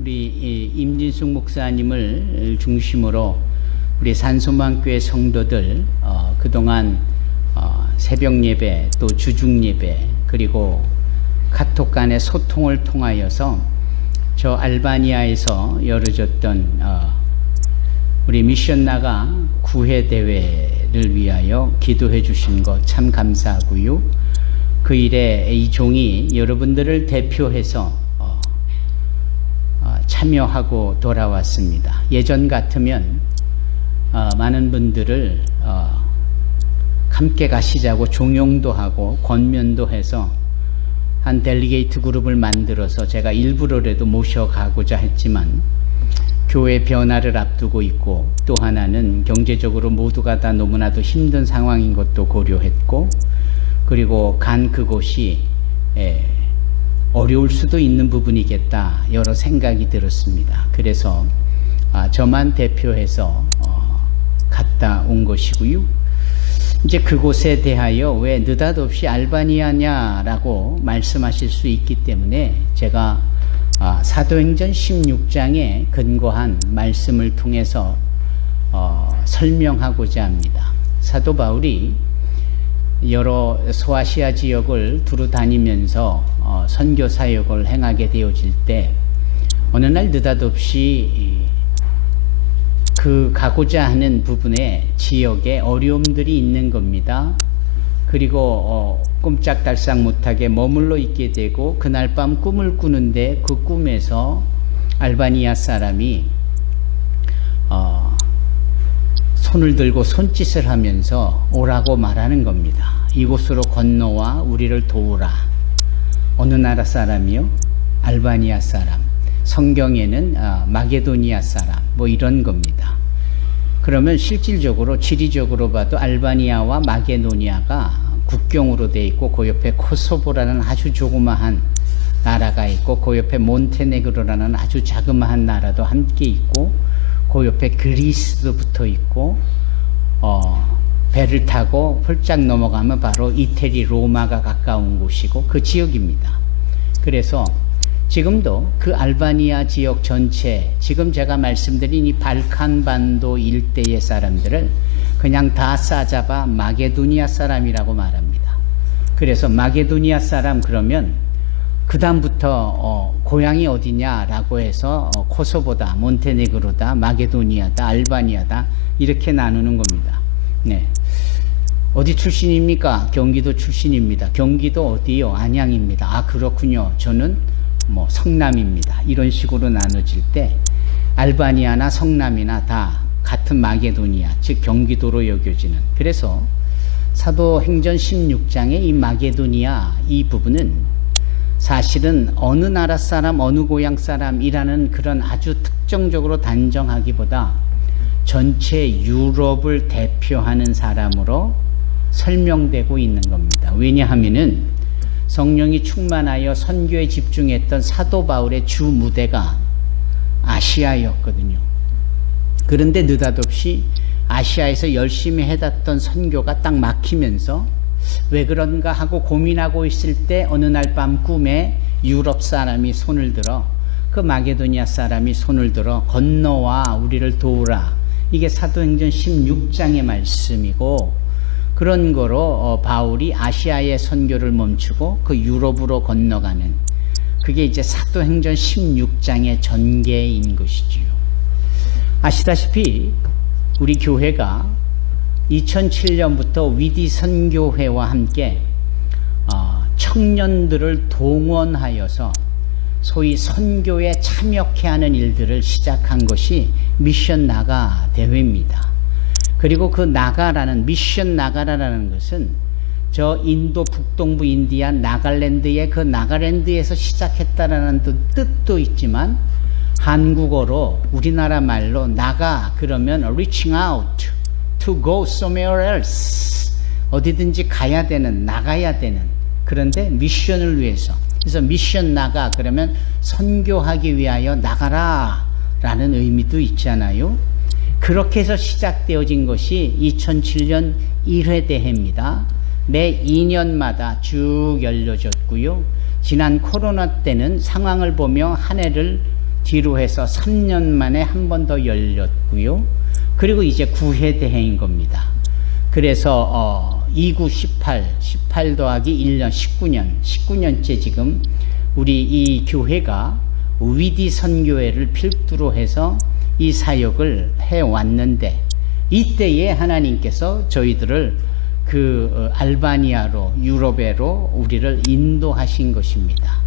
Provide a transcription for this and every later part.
우리 임진숙 목사님을 중심으로 우리 산소망교회 성도들 그동안 새벽 예배 또 주중 예배 그리고 카톡 간의 소통을 통하여서 저 알바니아에서 열어졌던 우리 미션 나가 구회 대회를 위하여 기도해 주신 것 참 감사하고요. 그 일에 이 종이 여러분들을 대표해서 참여하고 돌아왔습니다. 예전 같으면 많은 분들을 함께 가시자고 종용도 하고 권면도 해서 한 델리게이트 그룹을 만들어서 제가 일부러라도 모셔가고자 했지만 교회 변화를 앞두고 있고 또 하나는 경제적으로 모두가 다 너무나도 힘든 상황인 것도 고려했고 그리고 간 그곳이 어려울 수도 있는 부분이겠다 여러 생각이 들었습니다. 그래서 저만 대표해서 갔다 온 것이고요. 이제 그곳에 대하여 왜 느닷없이 알바니아냐라고 말씀하실 수 있기 때문에 제가 사도행전 16장에 근거한 말씀을 통해서 설명하고자 합니다. 사도 바울이 여러 소아시아 지역을 두루 다니면서 선교 사역을 행하게 되어질 때 어느 날 느닷없이 그 가고자 하는 부분에 지역에 어려움들이 있는 겁니다. 그리고 꼼짝달싹 못하게 머물러 있게 되고 그날 밤 꿈을 꾸는데 그 꿈에서 알바니아 사람이 손을 들고 손짓을 하면서 오라고 말하는 겁니다. 이곳으로 건너와 우리를 도우라. 어느 나라 사람이요? 알바니아 사람. 성경에는 마게도니아 사람 뭐 이런 겁니다. 그러면 실질적으로 지리적으로 봐도 알바니아와 마게도니아가 국경으로 돼 있고 그 옆에 코소보라는 아주 조그마한 나라가 있고 그 옆에 몬테네그로라는 아주 자그마한 나라도 함께 있고 그 옆에 그리스도 붙어 있고 배를 타고 훌쩍 넘어가면 바로 이태리 로마가 가까운 곳이고 그 지역입니다. 그래서 지금도 그 알바니아 지역 전체 지금 제가 말씀드린 이 발칸 반도 일대의 사람들을 그냥 다 싸잡아 마게도니아 사람이라고 말합니다. 그래서 마게도니아 사람 그러면 그 다음부터 고향이 어디냐라고 해서 코소보다 몬테네그로다 마게도니아다 알바니아다 이렇게 나누는 겁니다. 네. 어디 출신입니까? 경기도 출신입니다. 경기도 어디요? 안양입니다. 아 그렇군요. 저는 뭐 성남입니다. 이런 식으로 나눠질 때 알바니아나 성남이나 다 같은 마게도니아 즉 경기도로 여겨지는 그래서 사도행전 16장의 이 마게도니아 이 부분은 사실은 어느 나라 사람 어느 고향 사람이라는 그런 아주 특정적으로 단정하기보다 전체 유럽을 대표하는 사람으로 설명되고 있는 겁니다. 왜냐하면은 성령이 충만하여 선교에 집중했던 사도 바울의 주 무대가 아시아였거든요. 그런데 느닷없이 아시아에서 열심히 해왔던 선교가 딱 막히면서 왜 그런가 하고 고민하고 있을 때 어느 날 밤 꿈에 유럽 사람이 손을 들어 그 마게도니아 사람이 손을 들어 건너와 우리를 도우라. 이게 사도행전 16장의 말씀이고 그런 거로 바울이 아시아의 선교를 멈추고 그 유럽으로 건너가는 그게 이제 사도행전 16장의 전개인 것이지요. 아시다시피 우리 교회가 2007년부터 위디 선교회와 함께 청년들을 동원하여서 소위 선교에 참여케 하는 일들을 시작한 것이 미션 나가 대회입니다. 그리고 그 나가라는 미션 나가라라는 것은 저 인도 북동부 인디아 나갈랜드의 그 나갈랜드에서 시작했다라는 뜻도 있지만 한국어로 우리나라 말로 나가 그러면 reaching out to go somewhere else 어디든지 가야 되는 나가야 되는 그런데 미션을 위해서 그래서 미션 나가 그러면 선교하기 위하여 나가라 라는 의미도 있잖아요. 그렇게 해서 시작되어진 것이 2007년 1회 대회입니다. 매 2년마다 쭉 열려졌고요. 지난 코로나 때는 상황을 보며 한 해를 뒤로 해서 3년 만에 한 번 더 열렸고요. 그리고 이제 9회 대회인 겁니다. 그래서 29, 18 더하기 1년, 19년째 지금 우리 이 교회가 위디 선교회를 필두로 해서 이 사역을 해왔는데, 이때에 하나님께서 저희들을 그 알바니아로, 유럽에로 우리를 인도하신 것입니다.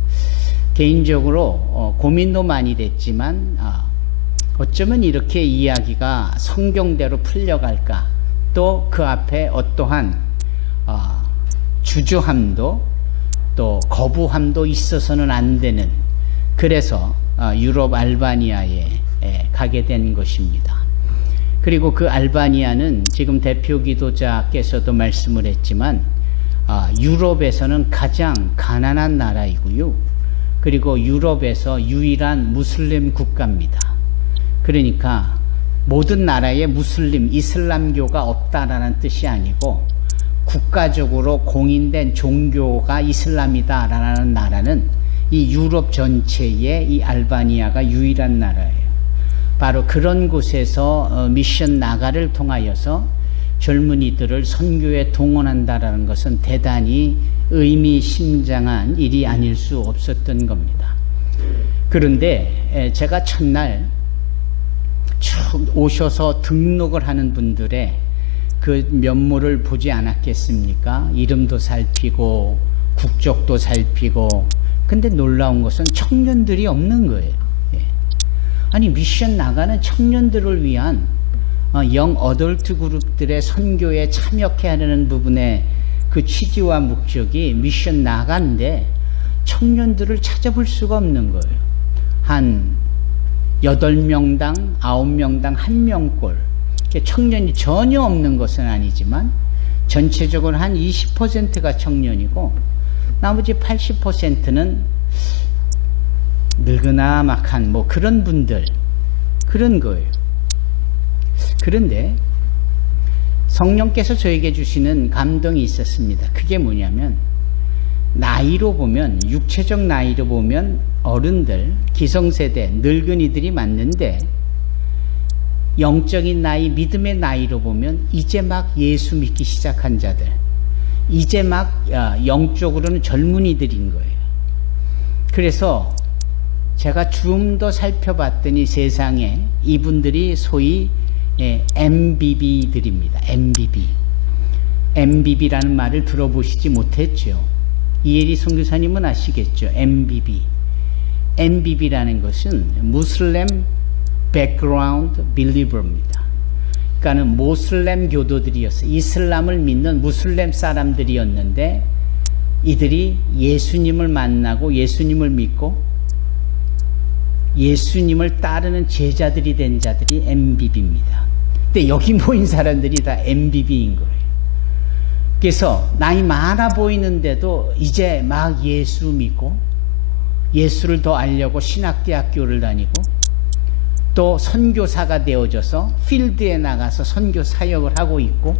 개인적으로 고민도 많이 됐지만 어쩌면 이렇게 이야기가 성경대로 풀려갈까, 또 그 앞에 어떠한 주저함도 또 거부함도 있어서는 안 되는, 그래서 유럽 알바니아에 가게 된 것입니다. 그리고 그 알바니아는 지금 대표 기도자께서도 말씀을 했지만 유럽에서는 가장 가난한 나라이고요. 그리고 유럽에서 유일한 무슬림 국가입니다. 그러니까 모든 나라에 무슬림, 이슬람교가 없다라는 뜻이 아니고 국가적으로 공인된 종교가 이슬람이다라는 나라는 이 유럽 전체에 이 알바니아가 유일한 나라예요. 바로 그런 곳에서 미션 나가를 통하여서 젊은이들을 선교에 동원한다라는 것은 대단히 의미심장한 일이 아닐 수 없었던 겁니다. 그런데 제가 첫날 오셔서 등록을 하는 분들의 그 면모를 보지 않았겠습니까? 이름도 살피고 국적도 살피고. 근데 놀라운 것은 청년들이 없는 거예요. 아니, 미션 나가는 청년들을 위한 영 어덜트 그룹들의 선교에 참여해야 하는 부분의 그 취지와 목적이 미션 나가는데 청년들을 찾아볼 수가 없는 거예요. 한 8명당 9명당 1명꼴. 청년이 전혀 없는 것은 아니지만 전체적으로 한 20%가 청년이고 나머지 80%는 늙으나막한 뭐 그런 분들, 그런 거예요. 그런데 성령께서 저에게 주시는 감동이 있었습니다. 그게 뭐냐면, 나이로 보면, 육체적 나이로 보면 어른들, 기성세대, 늙은이들이 맞는데, 영적인 나이, 믿음의 나이로 보면 이제 막 예수 믿기 시작한 자들, 이제 막 영적으로는 젊은이들인 거예요. 그래서 제가 좀 더 살펴봤더니 세상에 이분들이 소위 MBB들입니다. MBB라는 말을 들어보시지 못했죠. 이혜리 선교사님은 아시겠죠. MBB라는 것은 무슬림 백그라운드 빌리버입니다. 그러니까는 모슬렘 교도들이었어요. 이슬람을 믿는 무슬림 사람들이었는데 이들이 예수님을 만나고 예수님을 믿고 예수님을 따르는 제자들이 된 자들이 MBB입니다. 근데 여기 모인 사람들이 다 MBB인 거예요. 그래서 나이 많아 보이는데도 이제 막 예수 믿고 예수를 더 알려고 신학대학교를 다니고 또 선교사가 되어져서 필드에 나가서 선교 사역을 하고 있고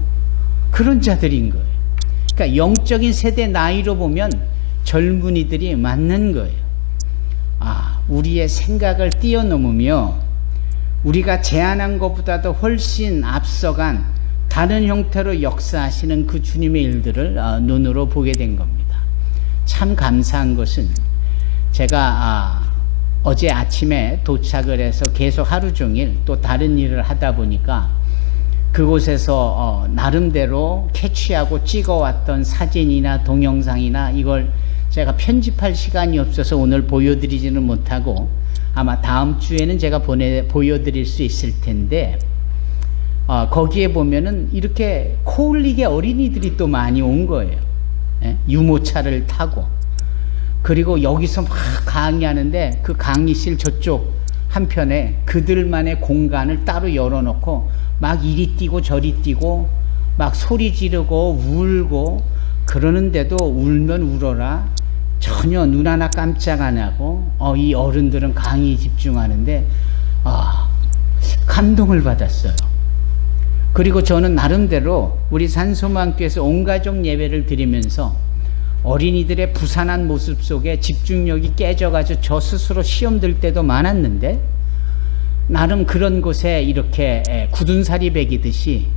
그런 자들인 거예요. 그러니까 영적인 세대 나이로 보면 젊은이들이 맞는 거예요. 우리의 생각을 뛰어넘으며 우리가 제안한 것보다도 훨씬 앞서간 다른 형태로 역사하시는 그 주님의 일들을 눈으로 보게 된 겁니다. 참 감사한 것은 제가 어제 아침에 도착을 해서 계속 하루 종일 또 다른 일을 하다 보니까 그곳에서 나름대로 캐치하고 찍어왔던 사진이나 동영상이나 이걸 제가 편집할 시간이 없어서 오늘 보여드리지는 못하고 아마 다음 주에는 제가 보여드릴 수 있을 텐데 거기에 보면은 이렇게 코흘리게 어린이들이 또 많이 온 거예요. 유모차를 타고. 그리고 여기서 막 강의하는데 그 강의실 저쪽 한편에 그들만의 공간을 따로 열어놓고 막 이리 뛰고 저리 뛰고 막 소리 지르고 울고 그러는데도 울면 울어라 전혀 눈 하나 깜짝 안 하고 이 어른들은 강의에 집중하는데 감동을 받았어요. 그리고 저는 나름대로 우리 산소망교에서 온가족 예배를 드리면서 어린이들의 부산한 모습 속에 집중력이 깨져가지고 저 스스로 시험 들 때도 많았는데, 나름 그런 곳에 이렇게 굳은 살이 배기듯이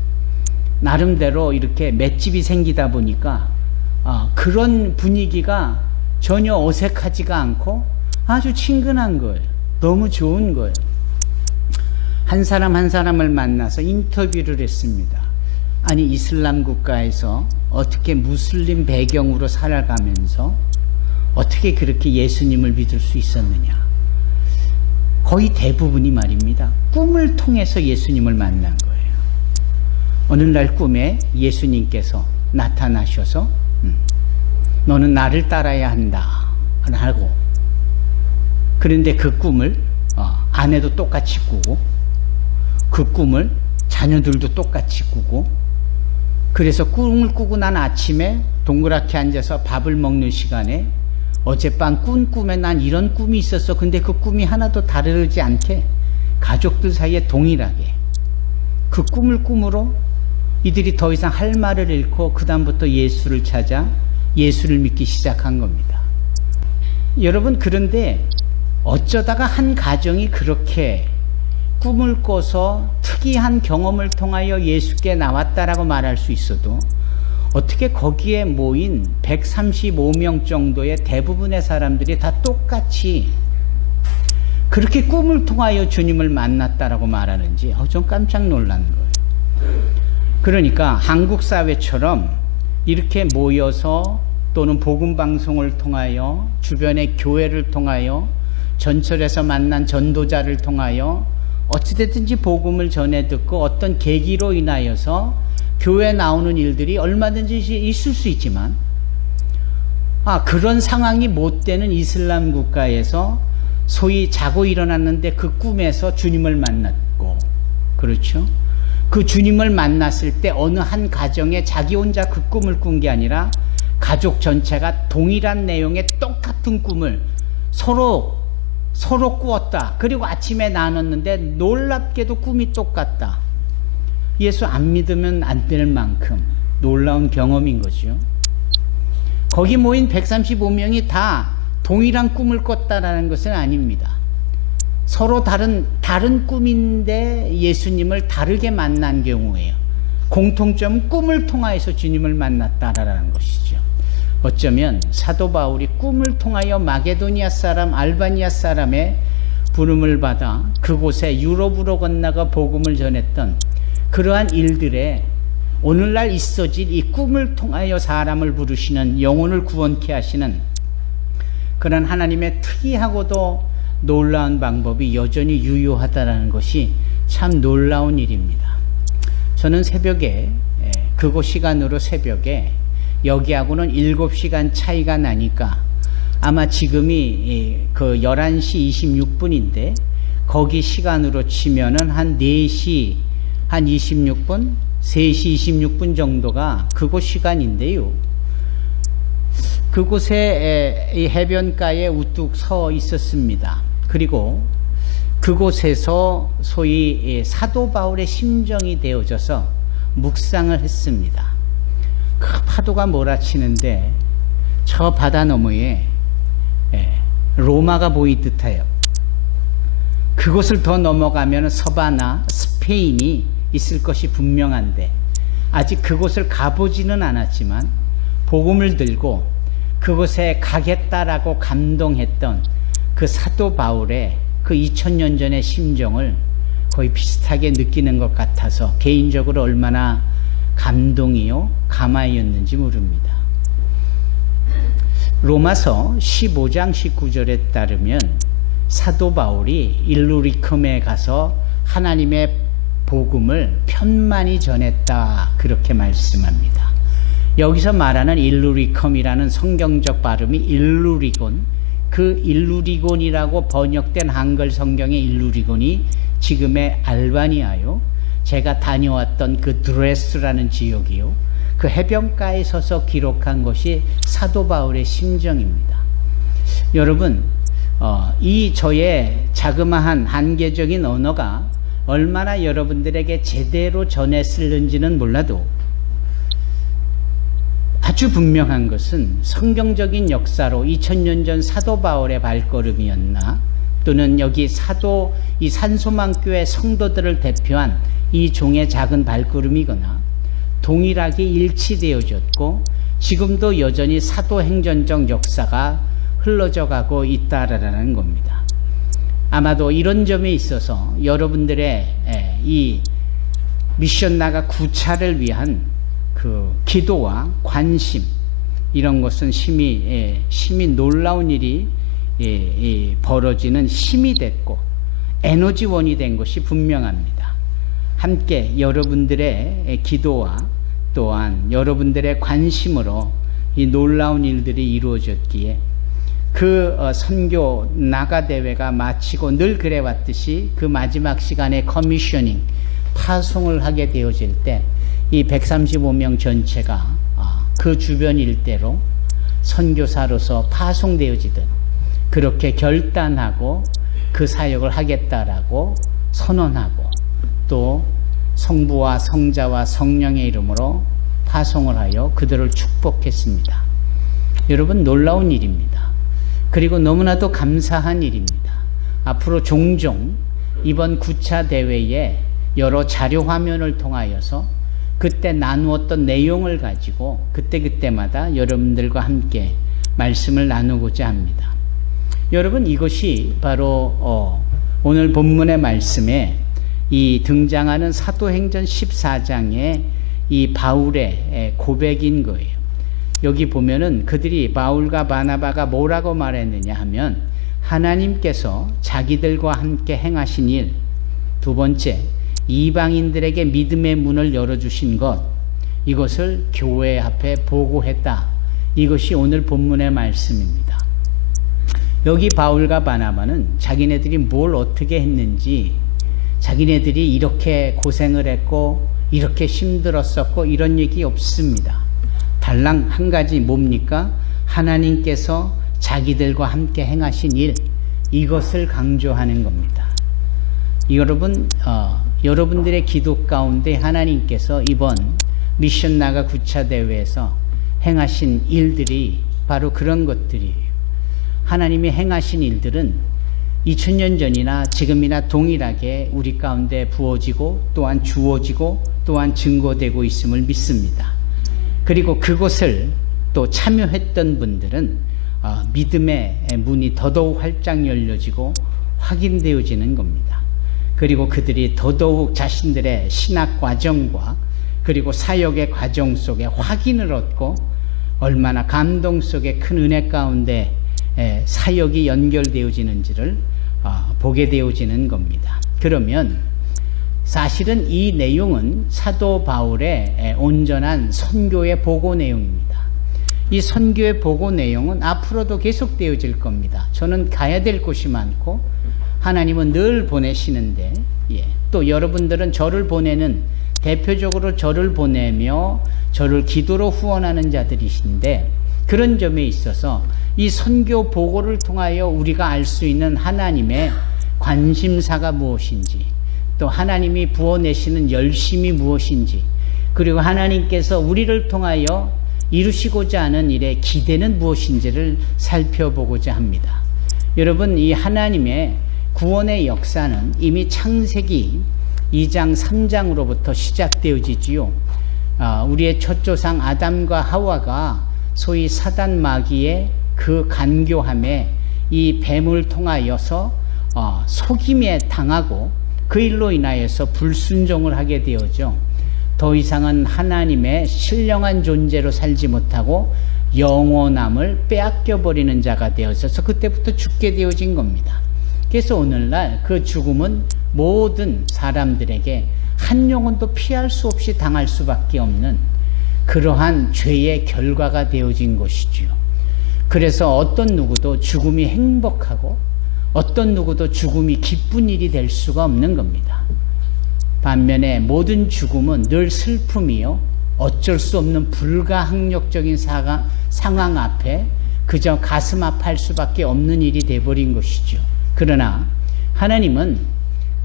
나름대로 이렇게 맷집이 생기다 보니까 그런 분위기가 전혀 어색하지가 않고 아주 친근한 거예요. 너무 좋은 거예요. 한 사람 한 사람을 만나서 인터뷰를 했습니다. 아니, 이슬람 국가에서 어떻게 무슬림 배경으로 살아가면서 어떻게 그렇게 예수님을 믿을 수 있었느냐. 거의 대부분이 말입니다, 꿈을 통해서 예수님을 만난 거예요. 어느 날 꿈에 예수님께서 나타나셔서 너는 나를 따라야 한다 하고, 그런데 그 꿈을 아내도 똑같이 꾸고 그 꿈을 자녀들도 똑같이 꾸고, 그래서 꿈을 꾸고 난 아침에 동그랗게 앉아서 밥을 먹는 시간에 어젯밤 꾼 꿈에 난 이런 꿈이 있었어. 근데 그 꿈이 하나도 다르지 않게 가족들 사이에 동일하게 그 꿈을 꿈으로 이들이 더 이상 할 말을 잃고 그 다음부터 예수를 찾아 예수를 믿기 시작한 겁니다. 여러분, 그런데 어쩌다가 한 가정이 그렇게 꿈을 꿔서 특이한 경험을 통하여 예수께 나왔다라고 말할 수 있어도, 어떻게 거기에 모인 135명 정도의 대부분의 사람들이 다 똑같이 그렇게 꿈을 통하여 주님을 만났다라고 말하는지 좀 깜짝 놀란 거예요. 그러니까 한국 사회처럼 이렇게 모여서 또는 복음 방송을 통하여, 주변의 교회를 통하여, 전철에서 만난 전도자를 통하여 어찌됐든지 복음을 전해 듣고 어떤 계기로 인하여서 교회에 나오는 일들이 얼마든지 있을 수 있지만, 그런 상황이 못 되는 이슬람 국가에서 소위 자고 일어났는데 그 꿈에서 주님을 만났고, 그렇죠? 그 주님을 만났을 때 어느 한 가정에 자기 혼자 그 꿈을 꾼 게 아니라 가족 전체가 동일한 내용의 똑같은 꿈을 서로 꾸었다. 그리고 아침에 나눴는데 놀랍게도 꿈이 똑같다. 예수 안 믿으면 안 될 만큼 놀라운 경험인 거죠. 거기 모인 135명이 다 동일한 꿈을 꿨다라는 것은 아닙니다. 서로 다른 꿈인데 예수님을 다르게 만난 경우예요. 공통점은 꿈을 통하여서 주님을 만났다라는 것이죠. 어쩌면 사도 바울이 꿈을 통하여 마게도니아 사람, 알바니아 사람의 부름을 받아 그곳에 유럽으로 건너가 복음을 전했던 그러한 일들에 오늘날 있어질 이 꿈을 통하여 사람을 부르시는, 영혼을 구원케 하시는 그런 하나님의 특이하고도 놀라운 방법이 여전히 유효하다는 것이 참 놀라운 일입니다. 저는 새벽에, 그곳 시간으로 새벽에 여기하고는 7시간 차이가 나니까 아마 지금이 그 11시 26분인데 거기 시간으로 치면은 한 4시 한 26분, 3시 26분 정도가 그곳 시간인데요. 그곳에 이 해변가에 우뚝 서 있었습니다. 그리고 그곳에서 소위 사도 바울의 심정이 되어져서 묵상을 했습니다. 그 파도가 몰아치는데 저 바다 너머에 로마가 보일 듯해요. 그곳을 더 넘어가면 서바나, 스페인이 있을 것이 분명한데 아직 그곳을 가보지는 않았지만 복음을 들고 그곳에 가겠다라고 감동했던 그 사도 바울의 그 2000년 전의 심정을 거의 비슷하게 느끼는 것 같아서 개인적으로 얼마나 감동이요 감화였는지 모릅니다. 로마서 15장 19절에 따르면 사도 바울이 일루리쿰에 가서 하나님의 복음을 편만히 전했다, 그렇게 말씀합니다. 여기서 말하는 일루리쿰이라는 성경적 발음이 일루리곤, 그 일루리곤이라고 번역된 한글 성경의 일루리곤이 지금의 알바니아요, 제가 다녀왔던 그 드레스라는 지역이요, 그 해변가에 서서 기록한 것이 사도 바울의 심정입니다. 여러분, 이 저의 자그마한 한계적인 언어가 얼마나 여러분들에게 제대로 전했을는지는 몰라도 아주 분명한 것은 성경적인 역사로 2000년 전 사도 바울의 발걸음이었나, 또는 여기 이 산소망교회 성도들을 대표한 이 종의 작은 발걸음이거나 동일하게 일치되어졌고 지금도 여전히 사도행전적 역사가 흘러져 가고 있다라는 겁니다. 아마도 이런 점에 있어서 여러분들의 이 미션 나가 구차를 위한 그 기도와 관심, 이런 것은 심히 놀라운 일이 벌어지는 힘이 됐고 에너지원이 된 것이 분명합니다. 함께 여러분들의 기도와 또한 여러분들의 관심으로 이 놀라운 일들이 이루어졌기에 그 선교 나가대회가 마치고 늘 그래왔듯이 그 마지막 시간에 커미셔닝, 파송을 하게 되어질 때 이 135명 전체가 그 주변 일대로 선교사로서 파송되어지듯 그렇게 결단하고 그 사역을 하겠다라고 선언하고 또 성부와 성자와 성령의 이름으로 파송을 하여 그들을 축복했습니다. 여러분, 놀라운 일입니다. 그리고 너무나도 감사한 일입니다. 앞으로 종종 이번 9차 대회에 여러 자료 화면을 통하여서 그때 나누었던 내용을 가지고 그때마다 여러분들과 함께 말씀을 나누고자 합니다. 여러분, 이것이 바로 오늘 본문의 말씀에 이 등장하는 사도행전 14장의 이 바울의 고백인 거예요. 여기 보면은 그들이 바울과 바나바가 뭐라고 말했느냐 하면 하나님께서 자기들과 함께 행하신 일, 두 번째 이방인들에게 믿음의 문을 열어주신 것, 이것을 교회 앞에 보고했다. 이것이 오늘 본문의 말씀입니다. 여기 바울과 바나바는 자기네들이 뭘 어떻게 했는지, 자기네들이 이렇게 고생을 했고 이렇게 힘들었었고 이런 얘기 없습니다. 달랑 한 가지 뭡니까? 하나님께서 자기들과 함께 행하신 일, 이것을 강조하는 겁니다. 여러분, 여러분들의 기도 가운데 하나님께서 이번 미션 나가 9차 대회에서 행하신 일들이 바로 그런 것들이에요. 하나님이 행하신 일들은 2000년 전이나 지금이나 동일하게 우리 가운데 부어지고 또한 주어지고 또한 증거되고 있음을 믿습니다. 그리고 그것을 또 참여했던 분들은 믿음의 문이 더더욱 활짝 열려지고 확인되어지는 겁니다. 그리고 그들이 더더욱 자신들의 신학 과정과 그리고 사역의 과정 속에 확인을 얻고 얼마나 감동 속에 큰 은혜 가운데 사역이 연결되어지는지를 보게 되어지는 겁니다. 그러면 사실은 이 내용은 사도 바울의 온전한 선교의 보고 내용입니다. 이 선교의 보고 내용은 앞으로도 계속되어질 겁니다. 저는 가야 될 곳이 많고 하나님은 늘 보내시는데 또 여러분들은 저를 보내는, 대표적으로 저를 보내며 저를 기도로 후원하는 자들이신데, 그런 점에 있어서 이 선교 보고를 통하여 우리가 알 수 있는 하나님의 관심사가 무엇인지, 또 하나님이 부어내시는 열심이 무엇인지, 그리고 하나님께서 우리를 통하여 이루시고자 하는 일의 기대는 무엇인지를 살펴보고자 합니다. 여러분, 이 하나님의 구원의 역사는 이미 창세기 2장 3장으로부터 시작되어지지요. 우리의 첫 조상 아담과 하와가 소위 사단 마귀의 그 간교함에 이 뱀을 통하여서 속임에 당하고 그 일로 인하여서 불순종을 하게 되어죠. 더 이상은 하나님의 신령한 존재로 살지 못하고 영원함을 빼앗겨버리는 자가 되어서 그때부터 죽게 되어진 겁니다. 그래서 오늘날 그 죽음은 모든 사람들에게 한 영혼도 피할 수 없이 당할 수밖에 없는 그러한 죄의 결과가 되어진 것이지요. 그래서 어떤 누구도 죽음이 행복하고 어떤 누구도 죽음이 기쁜 일이 될 수가 없는 겁니다. 반면에 모든 죽음은 늘 슬픔이요, 어쩔 수 없는 불가항력적인 상황 앞에 그저 가슴 아파할 수밖에 없는 일이 돼버린 것이죠. 그러나 하나님은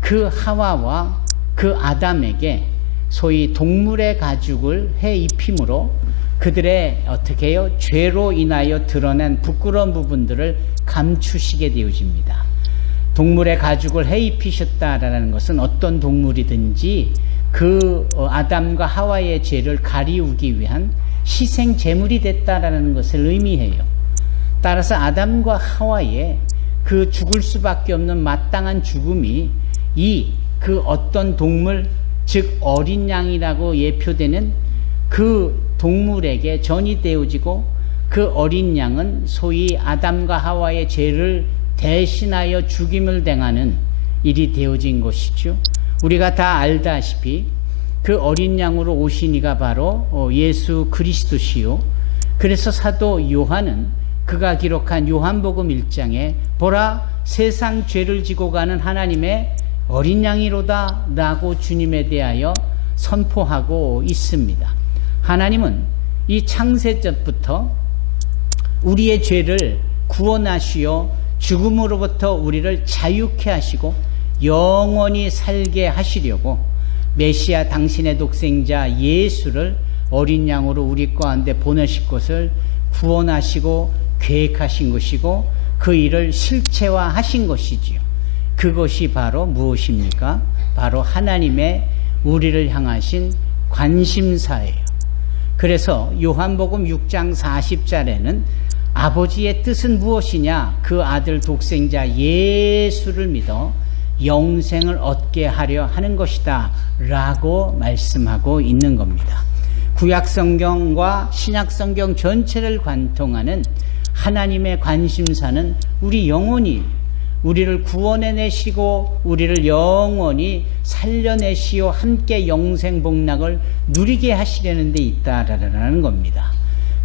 그 하와와 그 아담에게 소위 동물의 가죽을 해 입힘으로 그들의 어떻게 해요? 죄로 인하여 드러난 부끄러운 부분들을 감추시게 되어집니다. 동물의 가죽을 해 입히셨다라는 것은 어떤 동물이든지 그 아담과 하와의 죄를 가리우기 위한 희생 제물이 됐다라는 것을 의미해요. 따라서 아담과 하와의 그 죽을 수밖에 없는 마땅한 죽음이 그 어떤 동물, 즉 어린 양이라고 예표되는 그 동물에게 전이 되어지고, 그 어린 양은 소위 아담과 하와의 죄를 대신하여 죽임을 당하는 일이 되어진 것이죠. 우리가 다 알다시피 그 어린 양으로 오신 이가 바로 예수 그리스도시요. 그래서 사도 요한은 그가 기록한 요한복음 1장에 보라 세상 죄를 지고 가는 하나님의 어린 양이로다 라고 주님에 대하여 선포하고 있습니다. 하나님은 이 창세전부터 우리의 죄를 구원하시어 죽음으로부터 우리를 자유케 하시고 영원히 살게 하시려고 메시아 당신의 독생자 예수를 어린 양으로 우리 가운데 보내실 것을 구원하시고 계획하신 것이고 그 일을 실체화하신 것이지요. 그것이 바로 무엇입니까? 바로 하나님의 우리를 향하신 관심사예요. 그래서 요한복음 6장 40절에는 아버지의 뜻은 무엇이냐? 그 아들 독생자 예수를 믿어 영생을 얻게 하려 하는 것이다 라고 말씀하고 있는 겁니다. 구약성경과 신약성경 전체를 관통하는 하나님의 관심사는 우리 영혼이 우리를 구원해내시고 우리를 영원히 살려내시어 함께 영생 복락을 누리게 하시려는 데 있다라는 겁니다.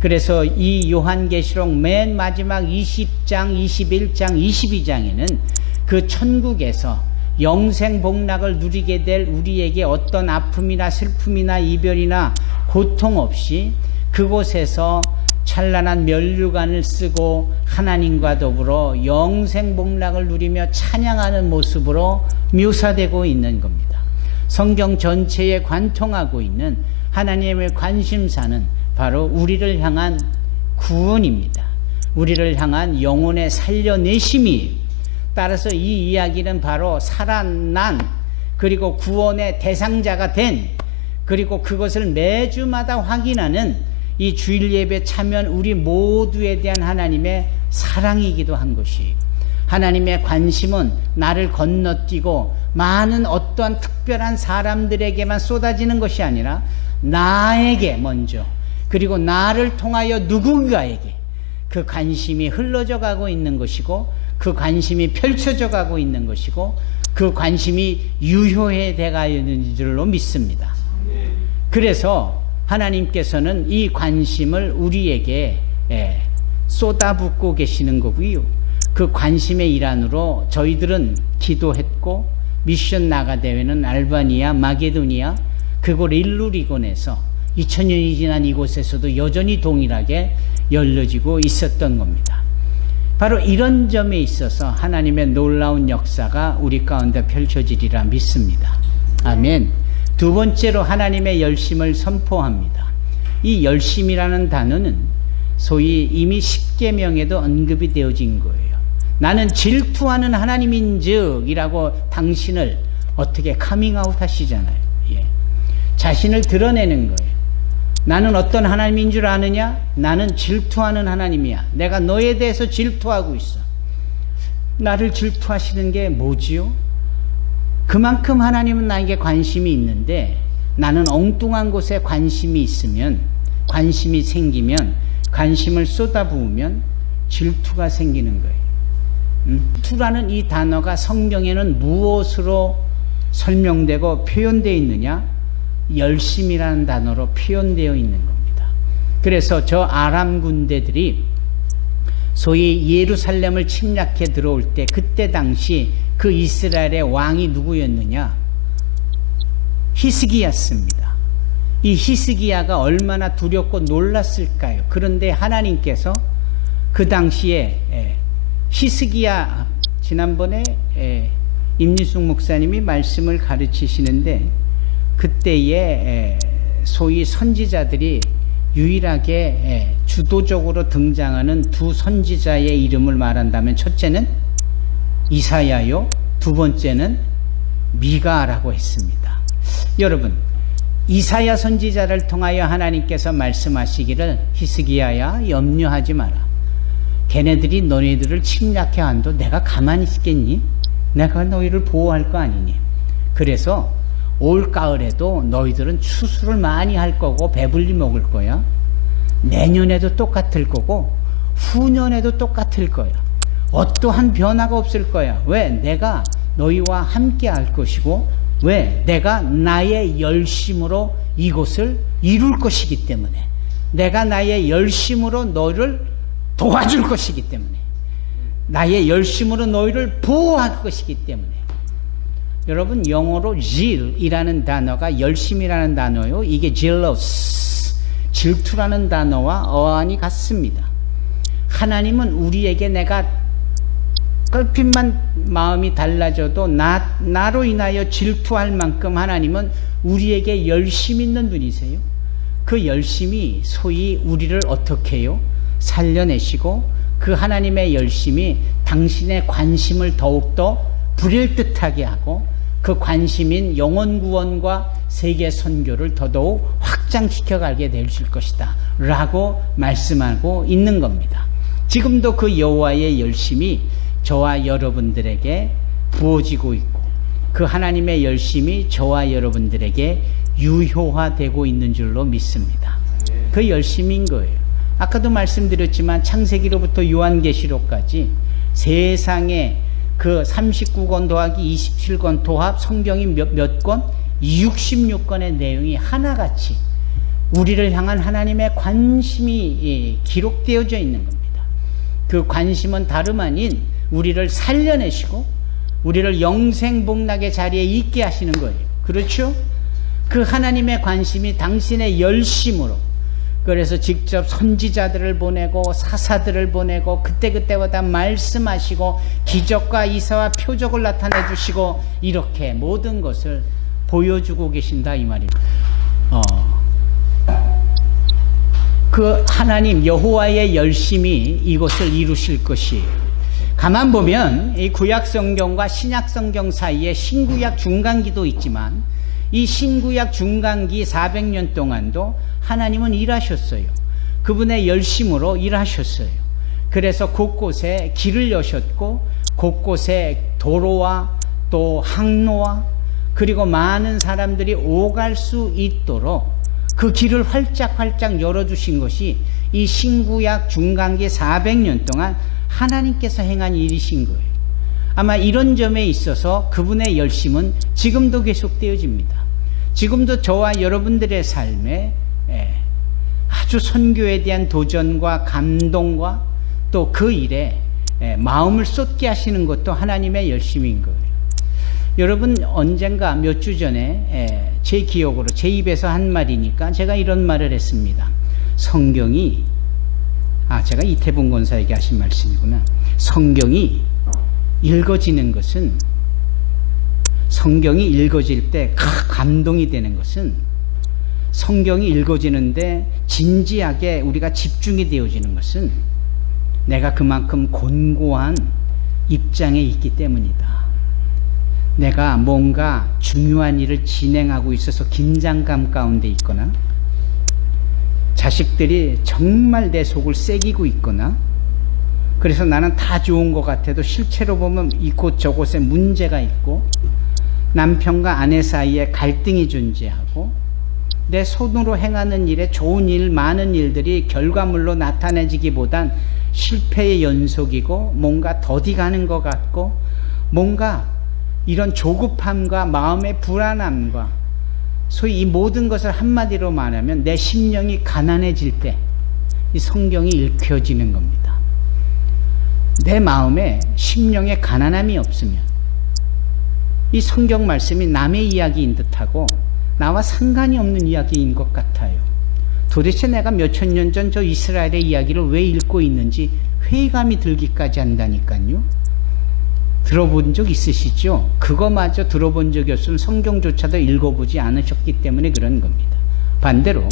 그래서 이 요한계시록 맨 마지막 20장, 21장, 22장에는 그 천국에서 영생 복락을 누리게 될 우리에게 어떤 아픔이나 슬픔이나 이별이나 고통 없이 그곳에서 찬란한 면류관을 쓰고 하나님과 더불어 영생 복락을 누리며 찬양하는 모습으로 묘사되고 있는 겁니다. 성경 전체에 관통하고 있는 하나님의 관심사는 바로 우리를 향한 구원입니다. 우리를 향한 영혼의 살려내심이에요. 따라서 이 이야기는 바로 살아난 그리고 구원의 대상자가 된 그리고 그것을 매주마다 확인하는 이 주일 예배 참여한 우리 모두에 대한 하나님의 사랑이기도 한 것이 하나님의 관심은 나를 건너뛰고 많은 어떠한 특별한 사람들에게만 쏟아지는 것이 아니라 나에게 먼저 그리고 나를 통하여 누군가에게 그 관심이 흘러져 가고 있는 것이고 그 관심이 펼쳐져 가고 있는 것이고 그 관심이 유효해 돼가 있는 줄로 믿습니다. 그래서 하나님께서는 이 관심을 우리에게 쏟아붓고 계시는 거고요. 그 관심의 일환으로 저희들은 기도했고 미션 나가대회는 알바니아, 마게도니아 그곳 일루리곤에서 2000년이 지난 이곳에서도 여전히 동일하게 열려지고 있었던 겁니다. 바로 이런 점에 있어서 하나님의 놀라운 역사가 우리 가운데 펼쳐지리라 믿습니다. 아멘. 두 번째로 하나님의 열심을 선포합니다. 이 열심이라는 단어는 소위 이미 십계명에도 언급이 되어진 거예요. 나는 질투하는 하나님인즉 이라고 당신을 어떻게 카밍아웃 하시잖아요. 자신을 드러내는 거예요. 나는 어떤 하나님인 줄 아느냐? 나는 질투하는 하나님이야. 내가 너에 대해서 질투하고 있어. 나를 질투하시는 게 뭐지요? 그만큼 하나님은 나에게 관심이 있는데 나는 엉뚱한 곳에 관심이 있으면 관심이 생기면 관심을 쏟아부으면 질투가 생기는 거예요. 질투라는 이 단어가 성경에는 무엇으로 설명되고 표현되어 있느냐? 열심이라는 단어로 표현되어 있는 겁니다. 그래서 저 아람 군대들이 소위 예루살렘을 침략해 들어올 때 그때 당시 그 이스라엘의 왕이 누구였느냐? 히스기야였습니다. 이 히스기야가 얼마나 두렵고 놀랐을까요? 그런데 하나님께서 그 당시에 히스기야 지난번에 임리숙 목사님이 말씀을 가르치시는데 그때에 소위 선지자들이 유일하게 주도적으로 등장하는 두 선지자의 이름을 말한다면 첫째는 이사야요, 두 번째는 미가라고 했습니다. 여러분, 이사야 선지자를 통하여 하나님께서 말씀하시기를 히스기야야 염려하지 마라. 걔네들이 너희들을 침략해 한도 내가 가만히 있겠니? 내가 너희를 보호할 거 아니니. 그래서 올 가을에도 너희들은 추수를 많이 할 거고 배불리 먹을 거야. 내년에도 똑같을 거고 후년에도 똑같을 거야. 어떠한 변화가 없을 거야. 왜? 내가 너희와 함께 할 것이고, 왜? 내가 나의 열심으로 이곳을 이룰 것이기 때문에, 내가 나의 열심으로 너희를 도와줄 것이기 때문에, 나의 열심으로 너희를 보호할 것이기 때문에. 여러분, 영어로 zeal이라는 단어가 열심이라는 단어요. 이게 jealous, 질투라는 단어와 어안이 같습니다. 하나님은 우리에게 내가 얼핏만 마음이 달라져도 나로 인하여 질투할 만큼 하나님은 우리에게 열심 있는 분이세요. 그 열심이 소위 우리를 어떻게 해요? 살려내시고, 그 하나님의 열심이 당신의 관심을 더욱더 불일듯하게 하고, 그 관심인 영혼 구원과 세계 선교를 더더욱 확장시켜 가게 되실 것이다 라고 말씀하고 있는 겁니다. 지금도 그 여호와의 열심이 저와 여러분들에게 부어지고 있고, 그 하나님의 열심이 저와 여러분들에게 유효화되고 있는 줄로 믿습니다. 그 열심인 거예요. 아까도 말씀드렸지만 창세기로부터 요한계시록까지 세상에 그 39권 더하기 27권 도합 성경이 몇 권? 66권의 내용이 하나같이 우리를 향한 하나님의 관심이 기록되어져 있는 겁니다. 그 관심은 다름 아닌 우리를 살려내시고 우리를 영생복락의 자리에 있게 하시는 거예요. 그렇죠? 그 하나님의 관심이 당신의 열심으로, 그래서 직접 선지자들을 보내고 사사들을 보내고 그때그때마다 말씀하시고 기적과 이사와 표적을 나타내 주시고 이렇게 모든 것을 보여주고 계신다 이 말입니다. 그 하나님 여호와의 열심이 이것을 이루실 것이에요. 가만 보면 이 구약 성경과 신약 성경 사이에 신구약 중간기도 있지만, 이 신구약 중간기 400년 동안도 하나님은 일하셨어요. 그분의 열심으로 일하셨어요. 그래서 곳곳에 길을 여셨고, 곳곳에 도로와 또 항로와 그리고 많은 사람들이 오갈 수 있도록 그 길을 활짝 열어주신 것이 이 신구약 중간기 400년 동안 하나님께서 행한 일이신 거예요. 아마 이런 점에 있어서 그분의 열심은 지금도 계속되어집니다. 지금도 저와 여러분들의 삶에 아주 선교에 대한 도전과 감동과 또 그 일에 마음을 쏟게 하시는 것도 하나님의 열심인 거예요. 여러분, 언젠가 몇 주 전에 제 기억으로 제 입에서 한 말이니까 제가 이런 말을 했습니다. 성경이, 제가 이태봉 권사에게 하신 말씀이구나. 성경이 읽어지는 것은, 성경이 읽어질 때 감동이 되는 것은, 성경이 읽어지는데 진지하게 우리가 집중이 되어지는 것은 내가 그만큼 곤고한 입장에 있기 때문이다. 내가 뭔가 중요한 일을 진행하고 있어서 긴장감 가운데 있거나, 자식들이 정말 내 속을 새기고 있거나, 그래서 나는 다 좋은 것 같아도 실제로 보면 이곳 저곳에 문제가 있고, 남편과 아내 사이에 갈등이 존재하고, 내 손으로 행하는 일에 좋은 일, 많은 일들이 결과물로 나타내지기보단 실패의 연속이고 뭔가 더디가는 것 같고, 뭔가 이런 조급함과 마음의 불안함과 소위 이 모든 것을 한마디로 말하면 내 심령이 가난해질 때 이 성경이 읽혀지는 겁니다. 내 마음에 심령에 가난함이 없으면 이 성경 말씀이 남의 이야기인 듯하고 나와 상관이 없는 이야기인 것 같아요. 도대체 내가 몇천 년 전 저 이스라엘의 이야기를 왜 읽고 있는지 회의감이 들기까지 한다니까요. 들어본 적 있으시죠? 그거마저 들어본 적이 없으면 성경조차도 읽어보지 않으셨기 때문에 그런 겁니다. 반대로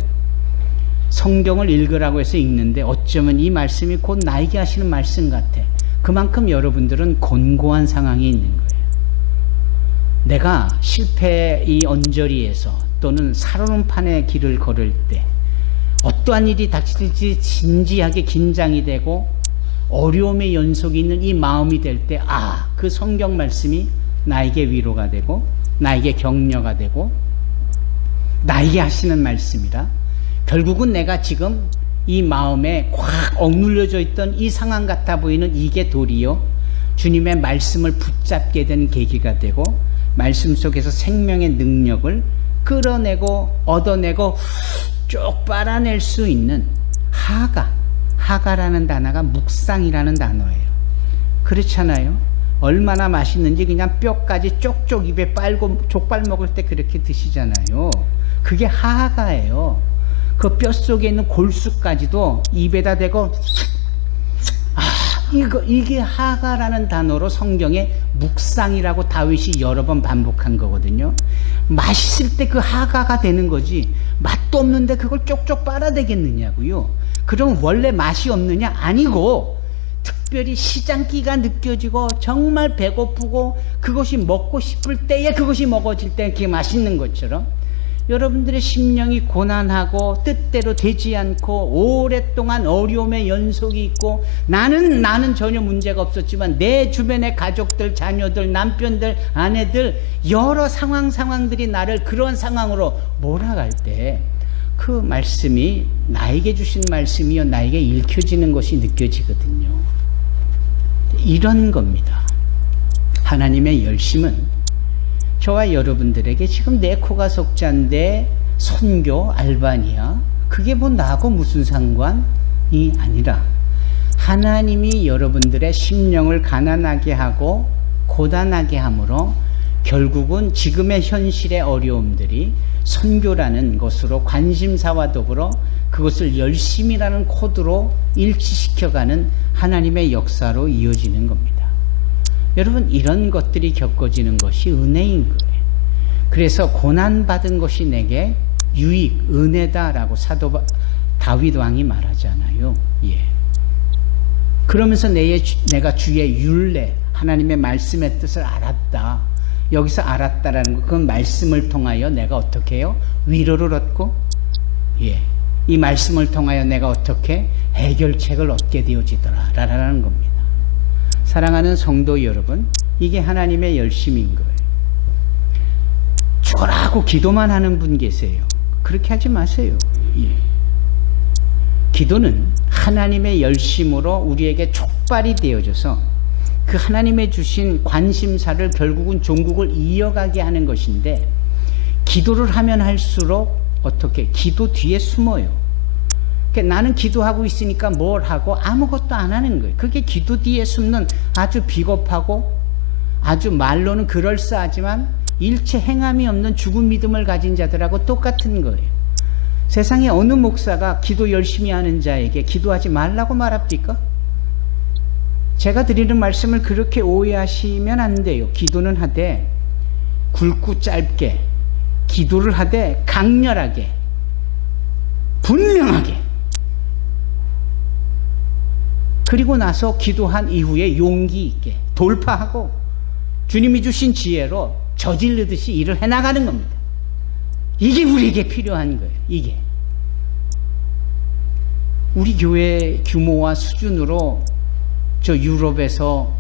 성경을 읽으라고 해서 읽는데 어쩌면 이 말씀이 곧 나에게 하시는 말씀 같아. 그만큼 여러분들은 곤고한 상황이 있는 거예요. 내가 실패의 이 언저리에서 또는 살얼음판의 길을 걸을 때 어떠한 일이 닥칠지 진지하게 긴장이 되고 어려움의 연속이 있는 이 마음이 될 때, 그 성경 말씀이 나에게 위로가 되고 나에게 격려가 되고 나에게 하시는 말씀이라 결국은 내가 지금 이 마음에 확 억눌려져 있던 이 상황 같아 보이는 이게 도리어 주님의 말씀을 붙잡게 된 계기가 되고 말씀 속에서 생명의 능력을 끌어내고 얻어내고 쭉 빨아낼 수 있는 하가라는 단어가 묵상이라는 단어예요. 그렇잖아요. 얼마나 맛있는지 그냥 뼈까지 쪽쪽 입에 빨고 족발 먹을 때 그렇게 드시잖아요. 그게 하가예요. 그 뼛속에 있는 골수까지도 입에다 대고 이게 하가라는 단어로 성경에 묵상이라고 다윗이 여러 번 반복한 거거든요. 맛있을 때 그 하가가 되는 거지 맛도 없는데 그걸 쪽쪽 빨아대겠느냐고요. 그럼 원래 맛이 없느냐? 아니고 특별히 시장기가 느껴지고 정말 배고프고 그것이 먹고 싶을 때에 그것이 먹어질 때 그게 맛있는 것처럼 여러분들의 심령이 고난하고 뜻대로 되지 않고 오랫동안 어려움의 연속이 있고 나는 전혀 문제가 없었지만 내 주변의 가족들, 자녀들, 남편들, 아내들 여러 상황들이 나를 그런 상황으로 몰아갈 때 그 말씀이 나에게 주신 말씀이요 나에게 읽혀지는 것이 느껴지거든요. 이런 겁니다. 하나님의 열심은 저와 여러분들에게 지금 내 코가 석자인데 선교 알바니아 그게 뭐 나하고 무슨 상관이 아니라 하나님이 여러분들의 심령을 가난하게 하고 고단하게 함으로 결국은 지금의 현실의 어려움들이 선교라는 것으로 관심사와 더불어 그것을 열심이라는 코드로 일치시켜가는 하나님의 역사로 이어지는 겁니다. 여러분 이런 것들이 겪어지는 것이 은혜인 거예요. 그래서 고난받은 것이 내게 유익, 은혜다라고 사도 다윗 왕이 말하잖아요. 그러면서 내가 주의 율례, 하나님의 말씀의 뜻을 알았다. 여기서 알았다라는 것, 그건 말씀을 통하여 내가 어떻게 해요? 위로를 얻고 이 말씀을 통하여 내가 어떻게 해결책을 얻게 되어지더라 라는 겁니다. 사랑하는 성도 여러분, 이게 하나님의 열심인 거예요. 죽어라고 기도만 하는 분 계세요. 그렇게 하지 마세요. 기도는 하나님의 열심으로 우리에게 촉발이 되어져서 그 하나님의 주신 관심사를 결국은 종국을 이어가게 하는 것인데 기도를 하면 할수록 어떻게 기도 뒤에 숨어요. 그러니까 나는 기도하고 있으니까 뭘 하고 아무것도 안 하는 거예요. 그게 기도 뒤에 숨는 아주 비겁하고 아주 말로는 그럴싸하지만 일체 행함이 없는 죽은 믿음을 가진 자들하고 똑같은 거예요. 세상에 어느 목사가 기도 열심히 하는 자에게 기도하지 말라고 말합니까? 제가 드리는 말씀을 그렇게 오해하시면 안 돼요. 기도는 하되 굵고 짧게, 기도를 하되 강렬하게, 분명하게, 그리고 나서 기도한 이후에 용기 있게 돌파하고 주님이 주신 지혜로 저지르듯이 일을 해나가는 겁니다. 이게 우리에게 필요한 거예요. 이게 우리 교회 규모와 수준으로 저 유럽에서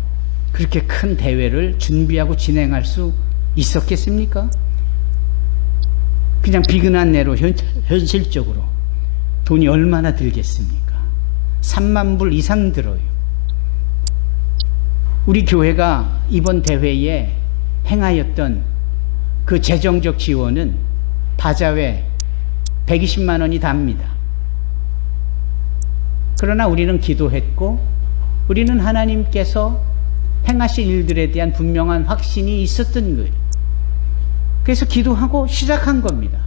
그렇게 큰 대회를 준비하고 진행할 수 있었겠습니까? 그냥 비근한 내로 현실적으로 돈이 얼마나 들겠습니까? 3만 불 이상 들어요. 우리 교회가 이번 대회에 행하였던 그 재정적 지원은 바자회 120만 원이 답니다. 그러나 우리는 기도했고 우리는 하나님께서 행하실 일들에 대한 분명한 확신이 있었던 거예요. 그래서 기도하고 시작한 겁니다.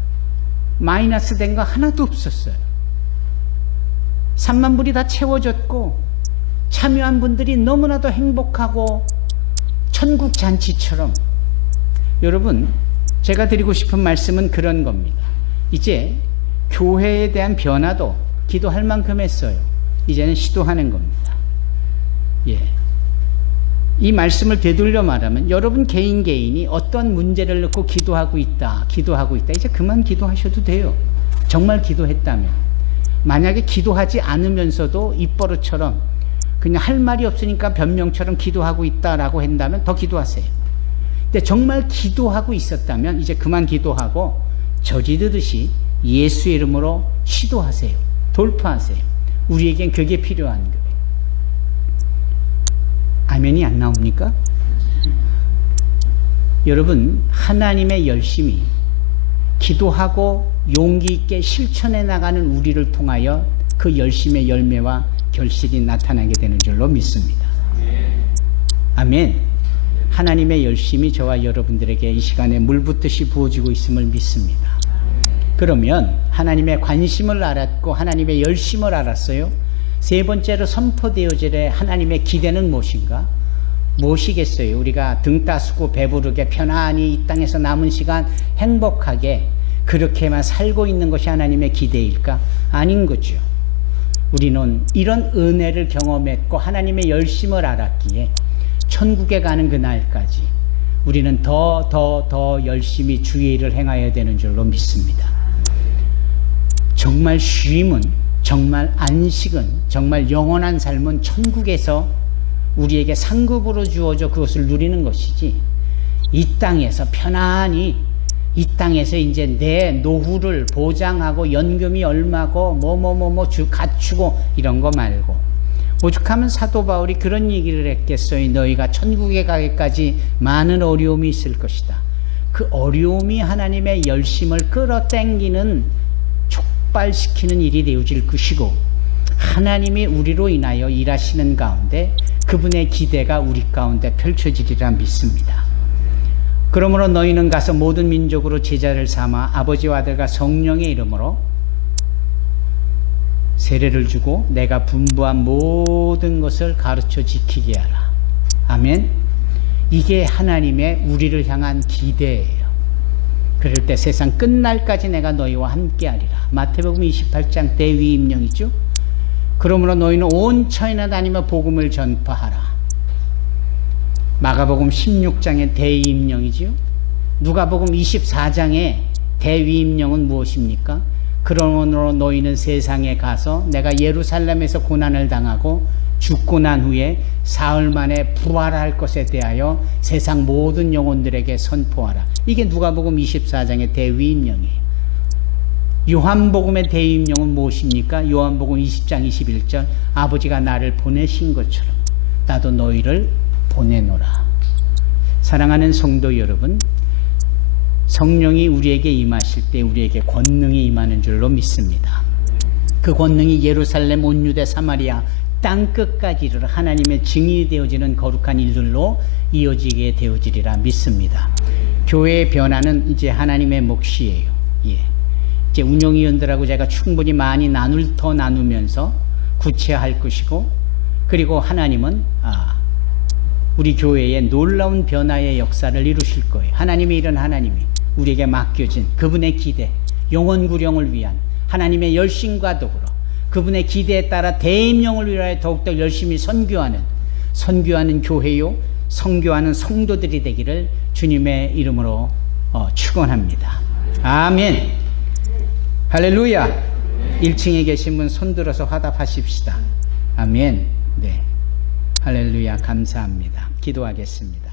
마이너스 된 거 하나도 없었어요. 3만 불이 다 채워졌고 참여한 분들이 너무나도 행복하고 천국 잔치처럼. 여러분, 제가 드리고 싶은 말씀은 그런 겁니다. 이제 교회에 대한 변화도 기도할 만큼 했어요. 이제는 시도하는 겁니다. 예. 이 말씀을 되돌려 말하면 여러분 개인이 어떤 문제를 놓고 기도하고 있다. 이제 그만 기도하셔도 돼요. 정말 기도했다면. 만약에 기도하지 않으면서도 입버릇처럼 그냥 할 말이 없으니까 변명처럼 기도하고 있다라고 한다면 더 기도하세요. 근데 정말 기도하고 있었다면 이제 그만 기도하고 저지르듯이 예수의 이름으로 시도하세요. 돌파하세요. 우리에겐 그게 필요한 거예요. 아멘이 안 나옵니까? 여러분, 하나님의 열심이 기도하고 용기 있게 실천해 나가는 우리를 통하여 그 열심의 열매와 결실이 나타나게 되는 줄로 믿습니다. 아멘. 하나님의 열심이 저와 여러분들에게 이 시간에 물붓듯이 부어지고 있음을 믿습니다. 그러면 하나님의 관심을 알았고 하나님의 열심을 알았어요. 세 번째로 선포되어질 하나님의 기대는 무엇인가? 무엇이겠어요? 우리가 등 따스고 배부르게 편안히 이 땅에서 남은 시간 행복하게 그렇게만 살고 있는 것이 하나님의 기대일까? 아닌 거죠. 우리는 이런 은혜를 경험했고 하나님의 열심을 알았기에 천국에 가는 그날까지 우리는 더 열심히 주의 일을 행해야 되는 줄로 믿습니다. 정말 쉼은, 정말 안식은, 정말 영원한 삶은 천국에서 우리에게 상급으로 주어져 그것을 누리는 것이지, 이 땅에서 편안히 이 땅에서 이제 내 노후를 보장하고 연금이 얼마고 갖추고 이런 거 말고, 오죽하면 사도 바울이 그런 얘기를 했겠어요. 너희가 천국에 가기까지 많은 어려움이 있을 것이다. 그 어려움이 하나님의 열심을 끌어당기는, 촉발시키는 일이 되어질 것이고, 하나님이 우리로 인하여 일하시는 가운데 그분의 기대가 우리 가운데 펼쳐지리라 믿습니다. 그러므로 너희는 가서 모든 민족으로 제자를 삼아 아버지와 아들과 성령의 이름으로 세례를 주고 내가 분부한 모든 것을 가르쳐 지키게 하라. 아멘. 이게 하나님의 우리를 향한 기대예요. 그럴 때 세상 끝날까지 내가 너희와 함께하리라. 마태복음 28장 대위임령이죠. 그러므로 너희는 온 천하에 다니며 복음을 전파하라. 마가복음 16장의 대위임령이지요. 누가복음 24장의 대위임령은 무엇입니까? 그러므로 너희는 세상에 가서 내가 예루살렘에서 고난을 당하고 죽고 난 후에 사흘 만에 부활할 것에 대하여 세상 모든 영혼들에게 선포하라. 이게 누가복음 24장의 대위임령이에요. 요한복음의 대위임령은 무엇입니까? 요한복음 20장 21절 아버지가 나를 보내신 것처럼 나도 너희를 보내노라. 사랑하는 성도 여러분, 성령이 우리에게 임하실 때 우리에게 권능이 임하는 줄로 믿습니다. 그 권능이 예루살렘, 온 유대, 사마리아 땅끝까지 이르러 하나님의 증인이 되어지는 거룩한 일들로 이어지게 되어지리라 믿습니다. 교회의 변화는 이제 하나님의 몫이에요. 예. 이제 운영위원들하고 제가 충분히 많이 더 나누면서 구체화할 것이고, 그리고 하나님은 우리 교회에 놀라운 변화의 역사를 이루실 거예요. 하나님의 일은 하나님이 우리에게 맡겨진 그분의 기대, 영혼구령을 위한 하나님의 열심과 도구로 그분의 기대에 따라 대임령을 위하여 더욱더 열심히 선교하는 교회요, 선교하는 성도들이 되기를 주님의 이름으로 축원합니다. 아멘. 할렐루야. 1층에 계신 분 손들어서 화답하십시다. 아멘. 네. 할렐루야. 감사합니다. 기도하겠습니다.